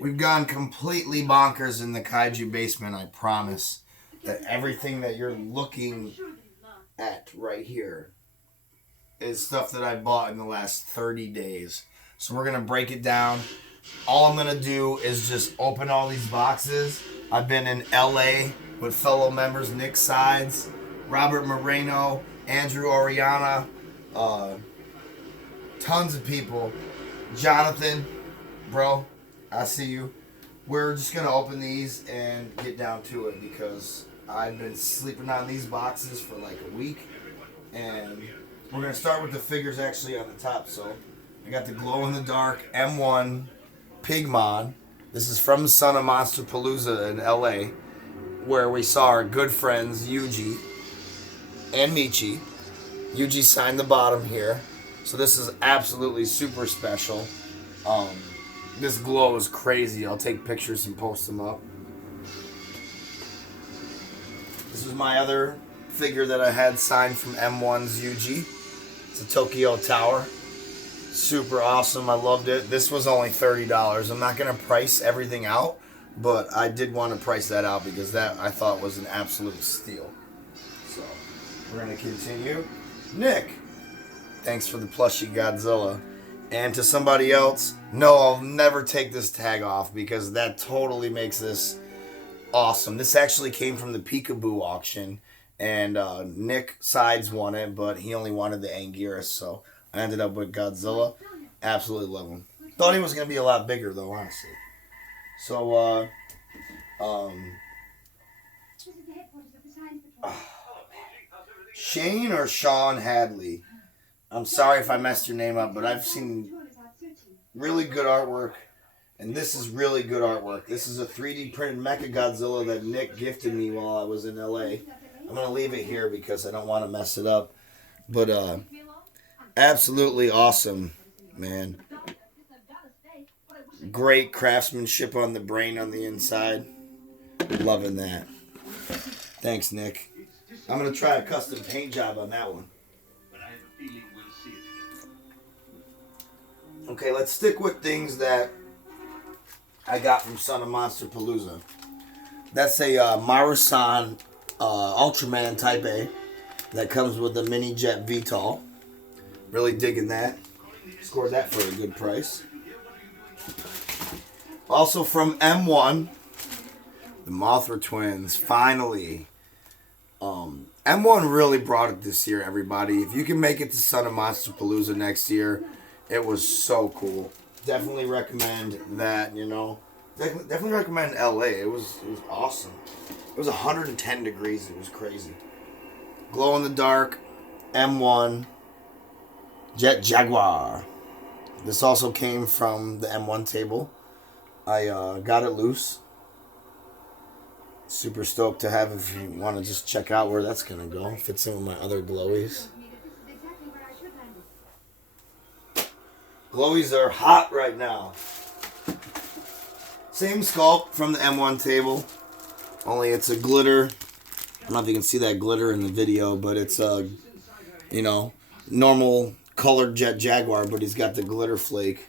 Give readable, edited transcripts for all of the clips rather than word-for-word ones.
We've gone completely bonkers in the Kaiju basement, I promise. That everything that you're looking at right here is stuff that I bought in the last 30 days. So we're going to break it down. All I'm going to do is just open all these boxes. I've been in LA with fellow members Nick Sides, Robert Moreno, Andrew Oriana, tons of people. Jonathan, bro, I see you. We're just going to open these and get down to it because I've been sleeping on these boxes for like a week. And we're going to start with the figures actually on the top. So I got the glow-in-the-dark M1 Pigmon. This is from Son of Monster Palooza in LA, where we saw our good friends Yuji and Michi. Yuji signed the bottom here. So this is absolutely super special. This glow is crazy. I'll take pictures and post them up. This was my other figure that I had signed from M1's Yuji. It's a Tokyo Tower. Super awesome. I loved it. This was only $30. I'm not going to price everything out, but I did want to price that out because that I thought was an absolute steal. So we're going to continue. Nick, thanks for the plushie Godzilla. And to somebody else, no, I'll never take this tag off because that totally makes this awesome. This actually came from the Peekaboo auction, and Nick Sides won it, but he only wanted the Anguirus, so I ended up with Godzilla. Absolutely love him. Thought he was going to be a lot bigger, though, honestly. So, Shane or Sean Hadley? I'm sorry if I messed your name up, but I've seen really good artwork, and this is really good artwork. This is a 3D printed Mechagodzilla that Nick gifted me while I was in LA. I'm going to leave it here because I don't want to mess it up. But absolutely awesome, man. Great craftsmanship on the brain on the inside. Loving that. Thanks, Nick. I'm going to try a custom paint job on that one. Okay, let's stick with things that I got from Son of Monster Palooza. That's a Marusan Ultraman Type A that comes with a mini jet VTOL. Really digging that. Scored that for a good price. Also from M1, the Mothra twins, finally. M1 really brought it this year, everybody. If you can make it to Son of Monster Palooza next year, it was so cool. Definitely recommend that, you know. Definitely recommend LA. It was awesome. It was 110 degrees. It was crazy. Glow in the dark, M1, Jet Jaguar. This also came from the M1 table. I got it loose. Super stoked to have if you want to just check out where that's going to go. Fits in with my other glowies. Glowies are hot right now. Same sculpt from the M1 table, only it's a glitter. I don't know if you can see that glitter in the video, but it's a, you know, normal colored Jet Jaguar, but he's got the glitter flake.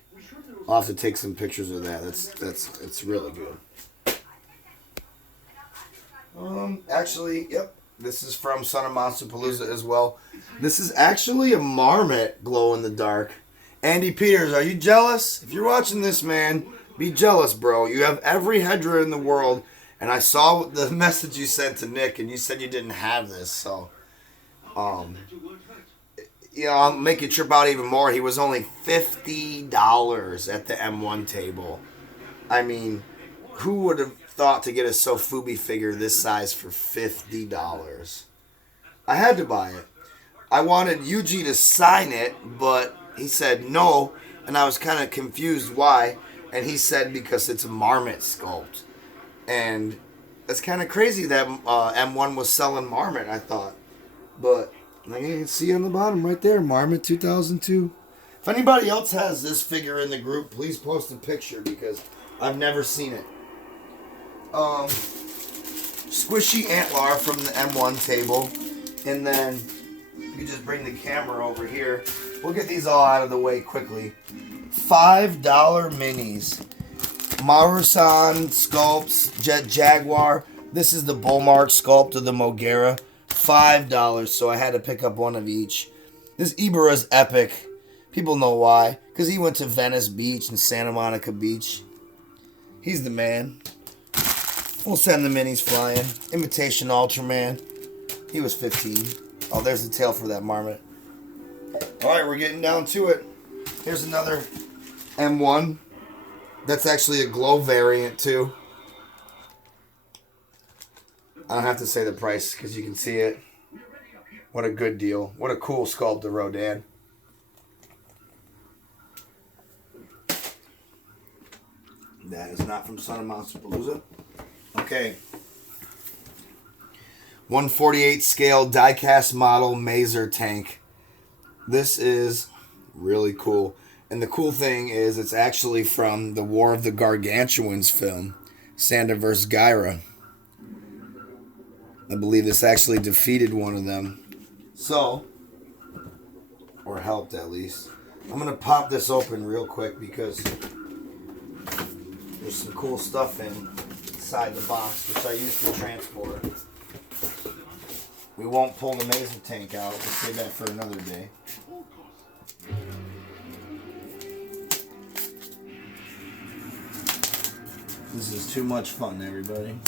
I'll have to take some pictures of that. It's really good. Actually, yep. This is from Son of Monster Palooza as well. This is actually a Marmot glow in the dark. Andy Peters, are you jealous? If you're watching this, man, be jealous, bro. You have every Hedra in the world, and I saw the message you sent to Nick, and you said you didn't have this, so, you know, I'll make you trip out even more. He was only $50 at the M1 table. I mean, who would have thought to get a Sofubi figure this size for $50? I had to buy it. I wanted Yuji to sign it, but he said no, and I was kind of confused why. And he said because it's a Marmot sculpt. And it's kind of crazy that M1 was selling Marmot, I thought. But like you can see on the bottom right there, Marmot 2002. If anybody else has this figure in the group, please post a picture because I've never seen it. Squishy Antler from the M1 table. And then You just bring the camera over here. We'll get these all out of the way quickly. $5 minis. Marusan sculpts, Jet Jaguar. This is the Bullmark sculpt of the Mogera. $5, so I had to pick up one of each. This Ibara's epic. People know why. Because he went to Venice Beach and Santa Monica Beach. He's the man. We'll send the minis flying. Imitation Ultraman. He was 15. Oh, there's the tail for that marmot. Alright, we're getting down to it. Here's another M1. That's actually a glow variant, too. I don't have to say the price because you can see it. What a good deal. What a cool sculpt of Rodan. That is not from Son of Monster Palooza. Okay. 1/48 scale diecast model Mazer tank. This is really cool. And the cool thing is it's actually from the War of the Gargantuans film. Sanda vs. Gyra. I believe this actually defeated one of them. So, or helped at least. I'm going to pop this open real quick because there's some cool stuff inside the box, which I use for transport. We won't pull the Mazer tank out. We'll save that for another day. This is too much fun, everybody.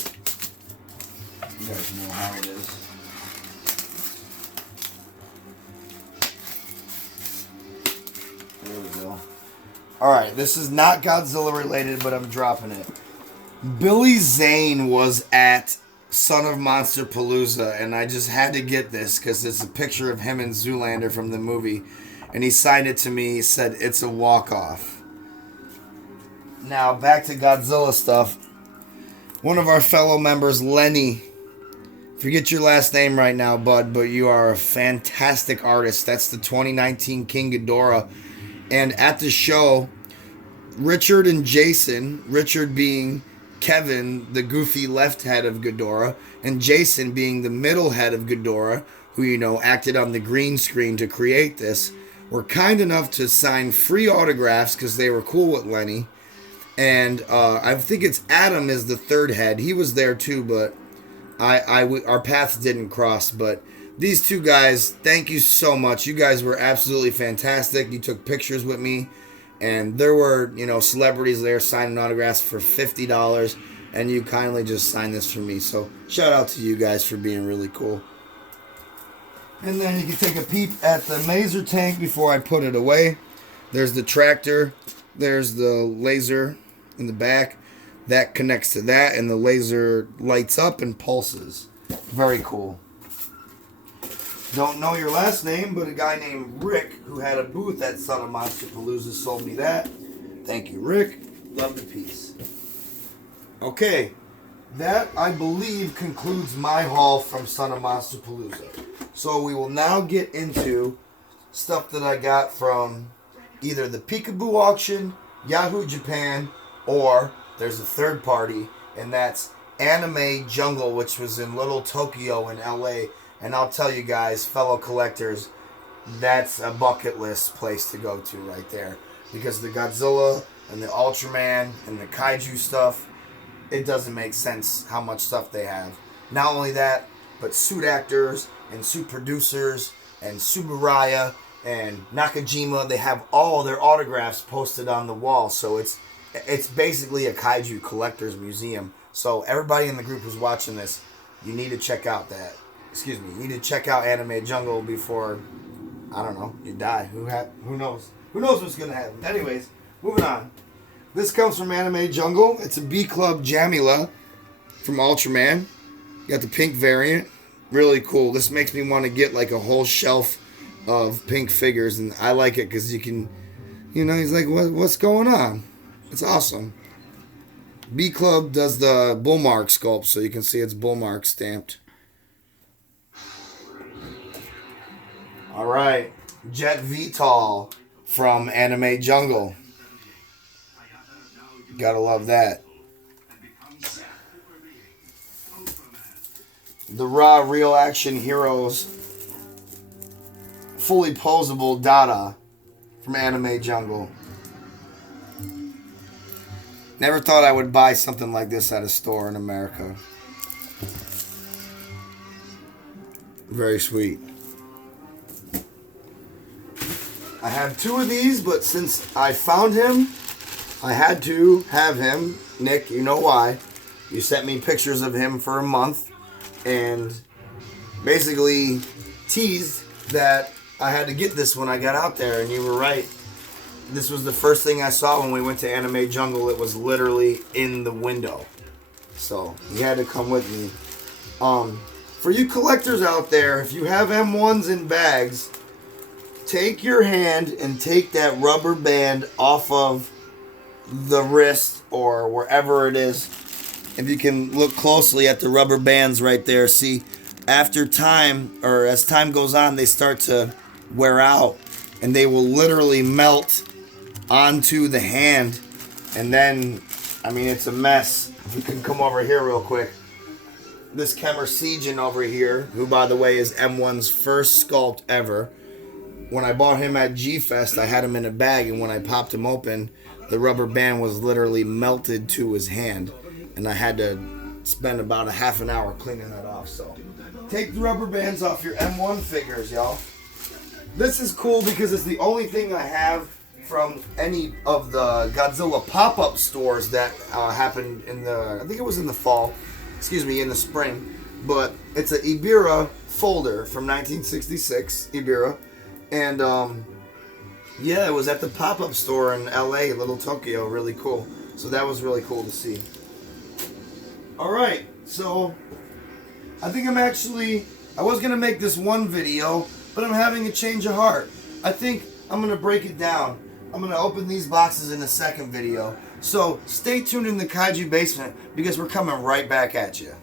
You guys know how it is. There we go. Alright, this is not Godzilla related, but I'm dropping it. Billy Zane was at Son of Monster Palooza, and I just had to get this because it's a picture of him and Zoolander from the movie. And he signed it to me. He said, it's a walk-off. Now, back to Godzilla stuff. One of our fellow members, Lenny. Forget your last name right now, bud, but you are a fantastic artist. That's the 2019 King Ghidorah. And at the show, Richard and Jason, Richard being Kevin, the goofy left head of Ghidorah, and Jason being the middle head of Ghidorah, who, you know, acted on the green screen to create this, were kind enough to sign free autographs because they were cool with Lenny. And I think it's Adam is the third head. He was there too, but our paths didn't cross. But these two guys, thank you so much. You guys were absolutely fantastic. You took pictures with me. And there were, you know, celebrities there signing autographs for $50. And you kindly just signed this for me. So shout out to you guys for being really cool. And then you can take a peep at the Mazer tank before I put it away. There's the tractor. There's the laser in the back. That connects to that. And the laser lights up and pulses. Very cool. Don't know your last name, but a guy named Rick who had a booth at Son of Monster Palooza sold me that. Thank you, Rick. Love the piece. Okay, that I believe concludes my haul from Son of Monster Palooza. So we will now get into stuff that I got from either the Peekaboo auction, Yahoo Japan, or there's a third party, and that's Anime Jungle, which was in Little Tokyo in LA. And I'll tell you guys, fellow collectors, that's a bucket list place to go to right there. Because the Godzilla and the Ultraman and the Kaiju stuff, it doesn't make sense how much stuff they have. Not only that, but suit actors and suit producers and Subaraya and Nakajima, they have all their autographs posted on the wall. So it's basically a Kaiju collector's museum. So everybody in the group who's watching this, you need to check out that. Excuse me, you need to check out Anime Jungle before, I don't know, you die. Who knows? Who knows what's going to happen? Anyways, moving on. This comes from Anime Jungle. It's a B Club Jamila from Ultraman. You got the pink variant. Really cool. This makes me want to get like a whole shelf of pink figures. And I like it because you can, you know, he's like, what's going on? It's awesome. B Club does the Bullmark sculpt, so you can see it's Bullmark stamped. Alright, Jet VTOL from Anime Jungle. Gotta love that. The Raw Real Action Heroes fully posable Dada from Anime Jungle. Never thought I would buy something like this at a store in America. Very sweet. I have 2 of these, but since I found him, I had to have him. Nick, you know why. You sent me pictures of him for a month and basically teased that I had to get this when I got out there, and you were right. This was the first thing I saw when we went to Anime Jungle. It was literally in the window. So he had to come with me. For you collectors out there, if you have M1s in bags, take your hand and take that rubber band off of the wrist or wherever it is. If you can look closely at the rubber bands right there, see, after time, or as time goes on, they start to wear out and they will literally melt onto the hand, and then, I mean, it's a mess. If you can come over here real quick. This Kemmer Siegen over here, who by the way is M1's first sculpt ever. When I bought him at G-Fest, I had him in a bag, and when I popped him open, the rubber band was literally melted to his hand, and I had to spend about a half an hour cleaning that off. So take the rubber bands off your M1 figures, y'all. This is cool because it's the only thing I have from any of the Godzilla pop-up stores that happened in the, I think it was in the fall, in the spring, but it's an Ibira folder from 1966, Ibira, and yeah, it was at the pop-up store in LA, Little Tokyo, really cool, so that was really cool to see. Alright, so I think I was going to make this one video, but I'm having a change of heart. I think I'm going to break it down. I'm going to open these boxes in the second video. So stay tuned in the Kaiju Basement because we're coming right back at you.